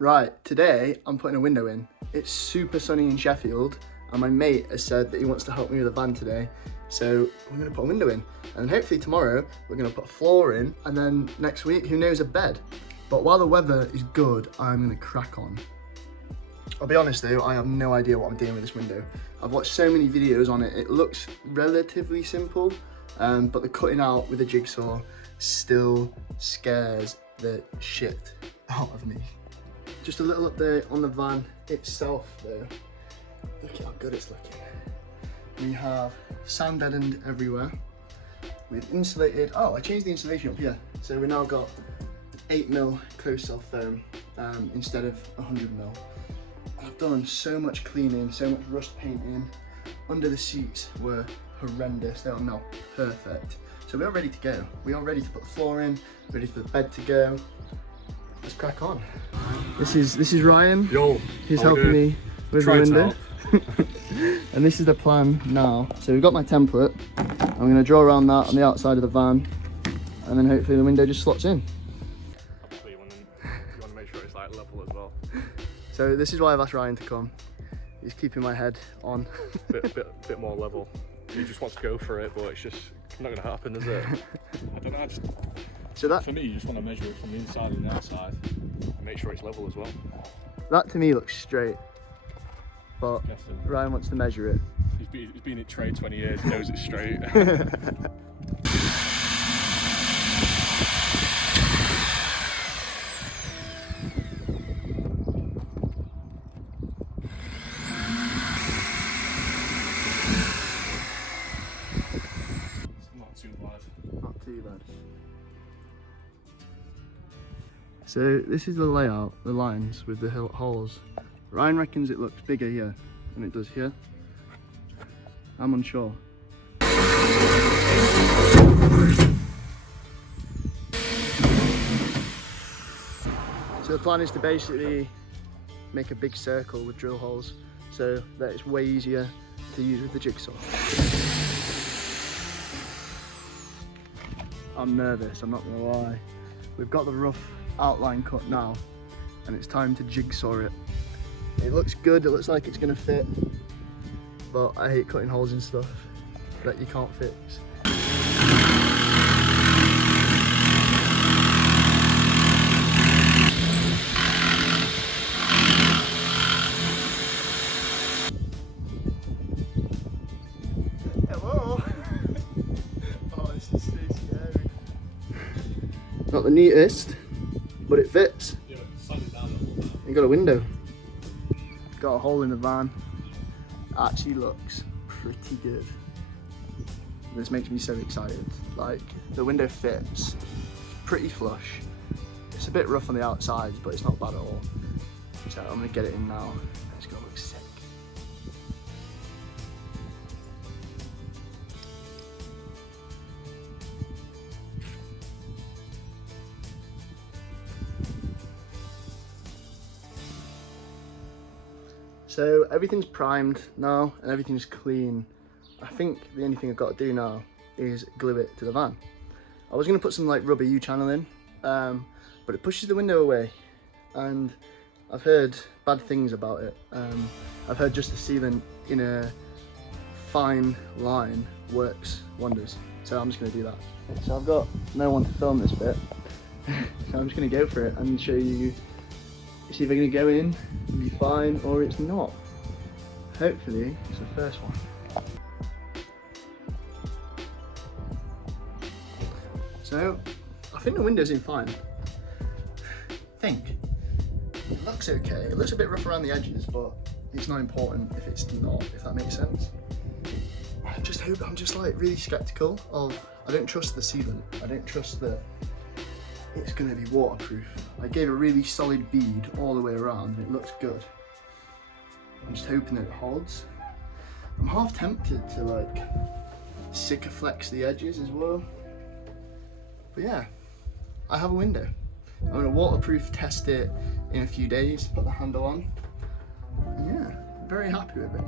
Right, today I'm putting a window in. It's super sunny in Sheffield and my mate has said that he wants to help me with the van today. So we're gonna put a window in and hopefully tomorrow we're gonna put a floor in and then next week, who knows, a bed. But while the weather is good, I'm gonna crack on. I'll be honest though, I have no idea what I'm doing with this window. I've watched so many videos on it. It looks relatively simple, but the cutting out with a jigsaw still scares the shit out of me. Just a little update on the van itself though. Look at how good it's looking. We have sound deadened everywhere. We've insulated, oh, I changed the insulation up here. So we now got 8mm closed cell foam instead of 100mm. I've done so much cleaning, so much rust painting. Under the seats were horrendous, they are now perfect. So we are ready to go. We are ready to put the floor in, ready for the bed to go. Let's crack on. This is Ryan. Yo, he's helping me with the window. And this is the plan now. So we've got my template. I'm going to draw around that on the outside of the van, and then hopefully the window just slots in. You want to make sure it's like level as well. So this is why I've asked Ryan to come. He's keeping my head on. bit more level. He just wants to go for it, but it's just not going to happen, is it? I don't know. So that, for me, you just want to measure it from the inside and the outside and make sure it's level as well. That to me looks straight, but Ryan wants to measure it. He's been in trade 20 years, he knows it's straight. Not too bad. Not too bad. So this is the layout, the lines with the holes. Ryan reckons it looks bigger here than it does here. I'm unsure. So the plan is to basically make a big circle with drill holes so that it's way easier to use with the jigsaw. I'm nervous, I'm not gonna lie. We've got the rough outline cut now and it's time to jigsaw it. It looks good, it looks like it's gonna fit, but I hate cutting holes in stuff that you can't fix. Hello! Oh, this is so scary. Not the neatest, but it fits. Yeah, slide it down a little bit. You got a window. Got a hole in the van. Actually looks pretty good. This makes me so excited. Like, the window fits pretty flush. It's a bit rough on the outsides, but it's not bad at all. So I'm gonna get it in now. It's gonna look sick. So everything's primed now and everything's clean. I think the only thing I've got to do now is glue it to the van. I was going to put some like rubber U-channel in, but it pushes the window away and I've heard bad things about it. I've heard just the sealant in a fine line works wonders. So I'm just going to do that. So I've got no one to film this bit, so I'm just going to go for it and show you. It's either going to go in and be fine or it's not. Hopefully it's the first one. So I think the window's in fine. I think it looks okay. It looks a bit rough around the edges, but it's not important if it's not, if that makes sense. I just hope, I'm just like really skeptical of, I don't trust the sealant. I don't trust that it's going to be waterproof. I gave a really solid bead all the way around and it looks good. I'm just hoping that it holds. I'm half tempted to like Sikaflex the edges as well. But yeah, I have a window. I'm going to waterproof test it in a few days, put the handle on. And yeah, I'm very happy with it.